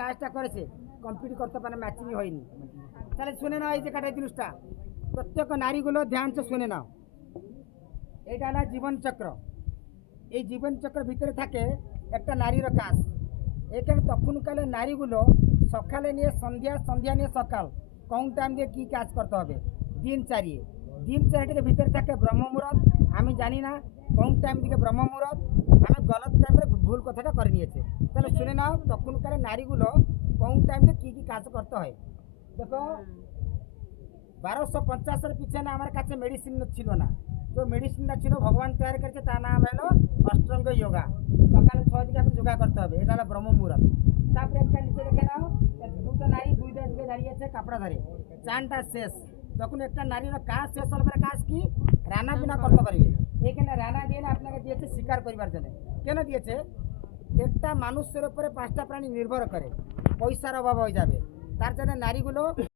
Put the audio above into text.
কাজটা করেছে কমপ্লিট করতে পারে, ম্যাচিংই হয়নি। তাহলে শুনে নাও এই যে কাটা জিনিসটা, প্রত্যেক নারীগুলো ধ্যান সে শুনে নাও। এটা হলো জীবনচক্র। এই জীবনচক্রের ভিতরে থাকে একটা নারীর কাজ। এখানে তখনকালে নারীগুলো সকালে নিয়ে সন্ধ্যা, সন্ধ্যা নিয়ে সকাল, কোন টাইম দিয়ে কী কাজ করতে হবে, দিন চারিয়ে। দিন চারিটার ভিতরে থাকে ব্রহ্ম মুহূর্ত। আমি জানি না কোন টাইম দিকে ব্রহ্ম মুহূর্ত, আমি গলত টাইমে ভুল কথাটা করে নিয়েছে। তাহলে শুনে নাও তখনকালে নারীগুলো কোন টাইম দিয়ে কী কী কাজ করতে হয়। দেখো 1250 পিছনে আমার কাছে মেডিসিন ছিল না। তো মেডিসিনটা ছিল ভগবান তৈরি করেছে, তার নাম হলো অষ্টাঙ্গ যোগা। সকালে 6 দিকে আপনি যোগা করতে হবে, এটা হলো ব্রহ্ম মুহূর্ত। তারপরে একটা নিচে দেখে নাও, দুটো নারী দুইটা দিকে দাঁড়িয়েছে কাপড়া ধরে, চানটা শেষ। তখন একটা নারীর কাজ শেষ হওয়ার পরে কাজ কি, রান্না বিনা করতে পারবে। এখানে রান্না দিয়ে আপনাকে দিয়েছে শিকার করিবার জন্য। কেন দিয়েছে? একটা মানুষের উপরে 5টা প্রাণী নির্ভর করে, পয়সার অভাব হয়ে যাবে, তার জন্য নারীগুলো